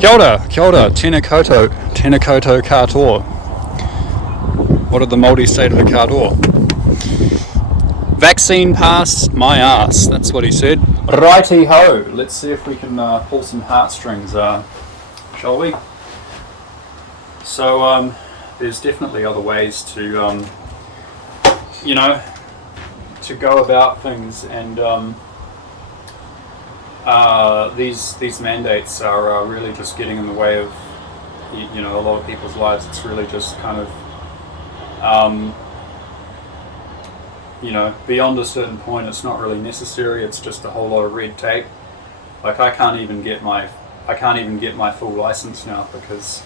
Kia ora, tēnā koutou katoa. What did the Māori say to the katoa? Vaccine pass, my ass, that's what he said. Righty-ho, let's see if we can pull some heartstrings, shall we? So, there's definitely other ways to, to go about things, and these mandates are really just getting in the way of a lot of people's lives. It's really just kind of beyond a certain point, it's not really necessary. It's just a whole lot of red tape. Like I can't even get my full license now because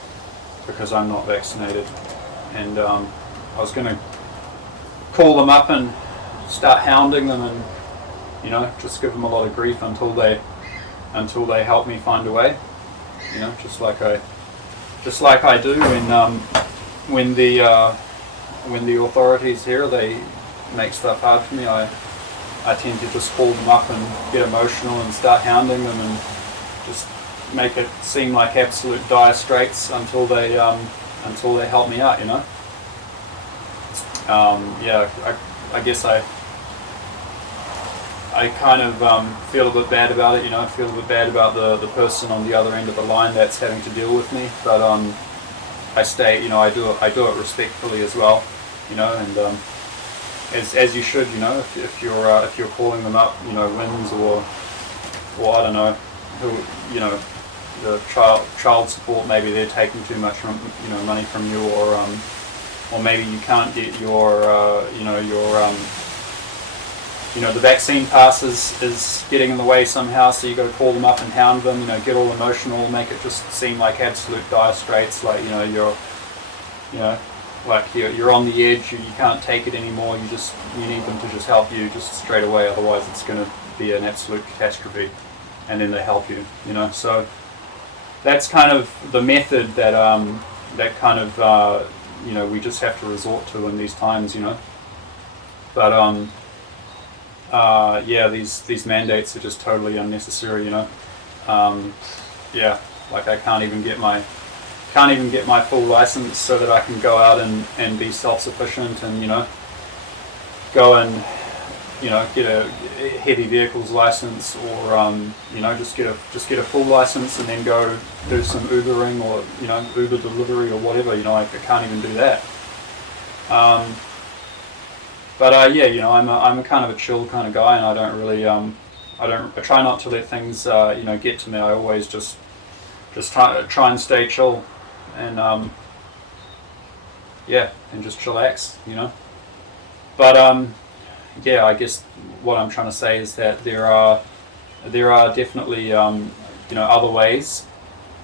I'm not vaccinated, and I was going to call them up and start hounding them and just give them a lot of grief until they help me find a way. Just like I do when the authorities here, they make stuff hard for me. I tend to just call them up and get emotional and start hounding them and just make it seem like absolute dire straits until they help me out. I guess I kind of feel a bit bad about it. I feel a bit bad about the person on the other end of the line that's having to deal with me. But I stay. I do it respectfully as well. And as you should. If you're calling them up, WINS or I don't know who, the child support. Maybe they're taking too much from money from you, or maybe you can't get your the vaccine pass is getting in the way somehow, so you got to call them up and hound them, get all emotional, make it just seem like absolute dire straits, like you're on the edge, you can't take it anymore, you need them to just help you just straight away, otherwise it's going to be an absolute catastrophe, and then they help you, so that's kind of the method that we just have to resort to in these times, but these mandates are just totally unnecessary, like I can't even get my full license so that I can go out and be self-sufficient and go and get a heavy vehicles license, or just get a full license and then go do some Ubering or Uber delivery or whatever. I can't even do that. I'm a kind of a chill kind of guy, and I don't really I try not to let things get to me. I always just try and stay chill, and and just chillax, But I guess what I'm trying to say is that there are definitely other ways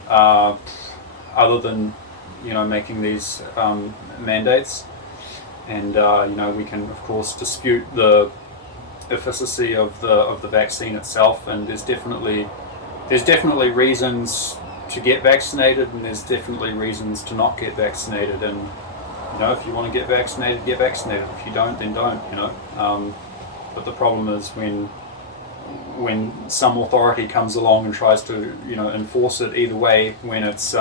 other than making these mandates. And we can of course dispute the efficacy of the vaccine itself, and there's definitely reasons to get vaccinated, and there's definitely reasons to not get vaccinated. And if you want to get vaccinated, get vaccinated. If you don't, then don't. But the problem is when some authority comes along and tries to enforce it either way, when it's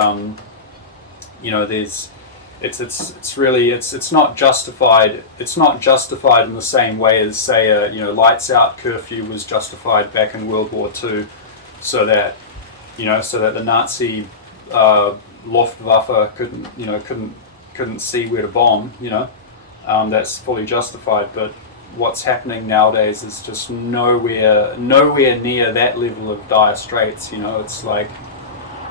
it's not justified. It's not justified in the same way as, say, a lights out curfew was justified back in World War II, so that the Nazi Luftwaffe couldn't see where to bomb. That's fully justified. But what's happening nowadays is just nowhere near that level of dire straits. It's like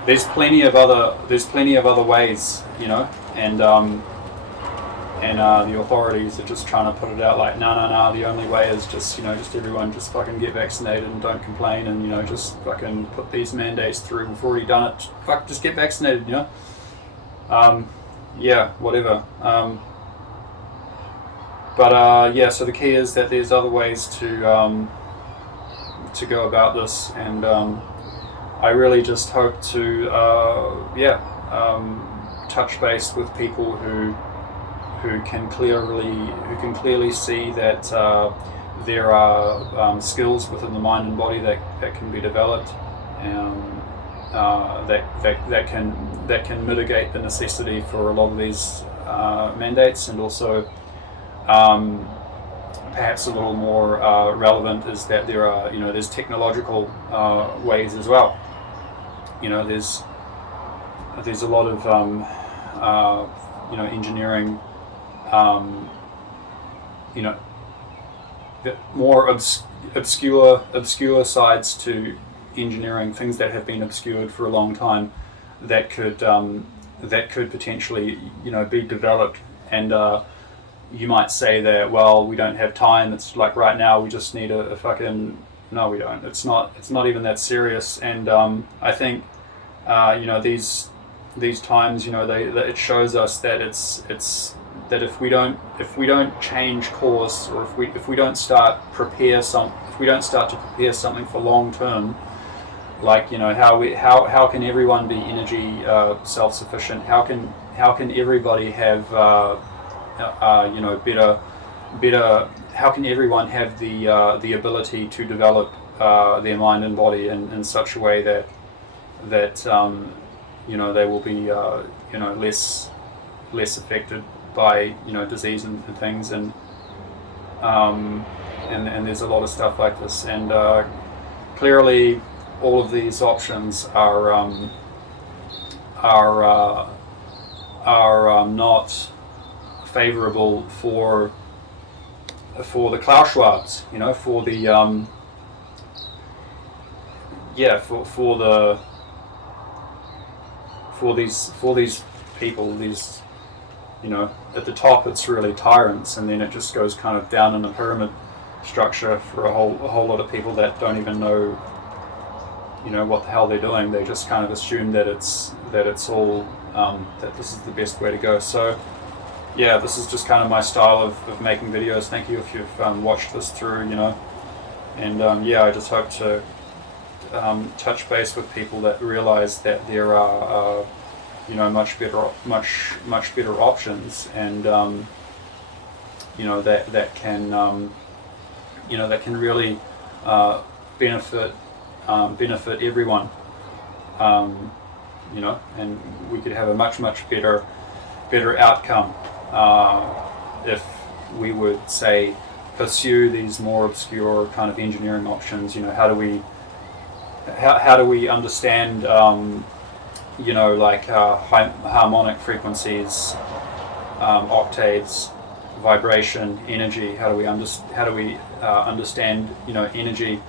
there's plenty of other ways. And the authorities are just trying to put it out like, no, the only way is just everyone just fucking get vaccinated and don't complain, and just fucking put these mandates through. We've already done it. Fuck, just get vaccinated, whatever. So the key is that there's other ways to go about this, and I really just hope to touch base with people who can clearly see that there are skills within the mind and body that can be developed, that can mitigate the necessity for a lot of these mandates, and also perhaps a little more relevant is that there are there's technological ways as well. There's a lot of engineering, more obscure sides to engineering, things that have been obscured for a long time, that could potentially be developed. And you might say that, well, we don't have time, it's like right now we just need a fucking, no, we don't. It's not even that serious. And I think these times, it shows us that it's that if we don't change course, or if we don't start to prepare something for long term, like how can everyone be energy self-sufficient? How can everybody have better? How can everyone have the ability to develop their mind and body in such a way that they will be less affected by disease and things, and there's a lot of stuff like this, and clearly all of these options are not favorable for the Klaus Schwabs, for the for these people, these at the top it's really tyrants, and then it just goes kind of down in a pyramid structure for a whole lot of people that don't even know what the hell they're doing. They just kind of assume that it's all that this is the best way to go. So yeah, this is just kind of my style of making videos. Thank you if you've watched this through, and I just hope to touch base with people that realize that there are much better options, and that can really benefit everyone, and we could have a much better outcome if we would, say, pursue these more obscure kind of engineering options. How do we understand harmonic frequencies, octaves, vibration, energy? How do we understand energy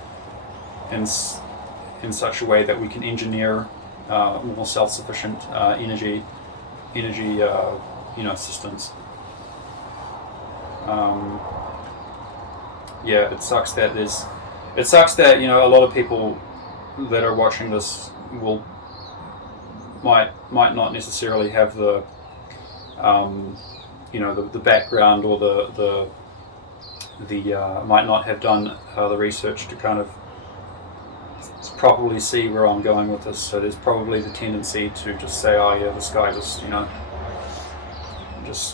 in such a way that we can engineer more self-sufficient energy systems? It sucks that a lot of people that are watching this might not necessarily have the the background, or the might not have done the research to kind of properly see where I'm going with this. So there's probably the tendency to just say, oh yeah, this guy just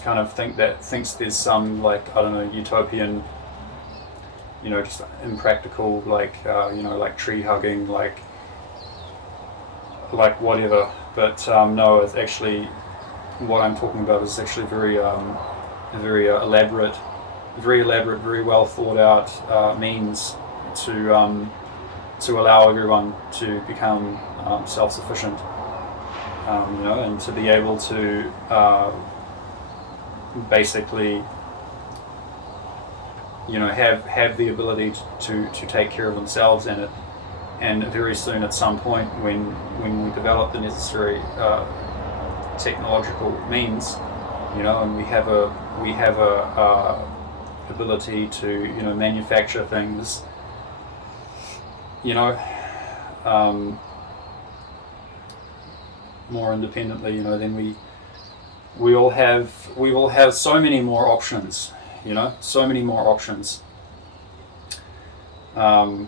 kind of thinks there's some, like, I don't know, utopian, just impractical, like tree hugging, like whatever. But no, it's actually, what I'm talking about is actually very elaborate, very well thought out means to allow everyone to become self-sufficient, and to be able to basically have the ability to take care of themselves, and very soon, at some point, when we develop the necessary technological means, and we have a ability to manufacture things, more independently, then we will have so many more options, so many more options. And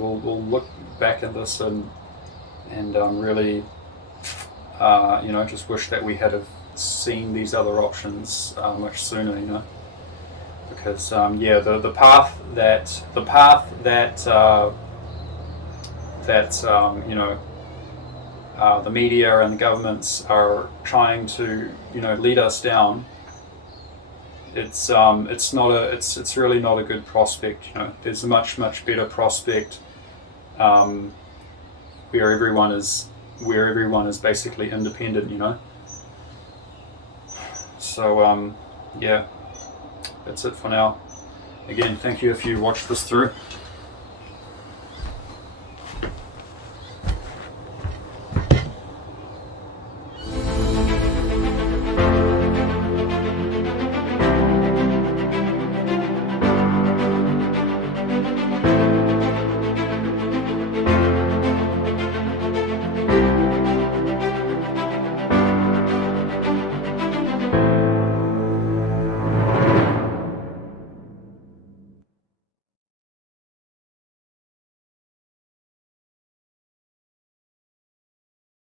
we'll look back at this and really, just wish that we had have seen these other options much sooner, because yeah, the path that you know, the media and the governments are trying to, you know, lead us down. It's really not a good prospect. You know, there's a much better prospect, um, where everyone is basically independent. You know. So yeah, that's it for now. Again, thank you if you watched this through.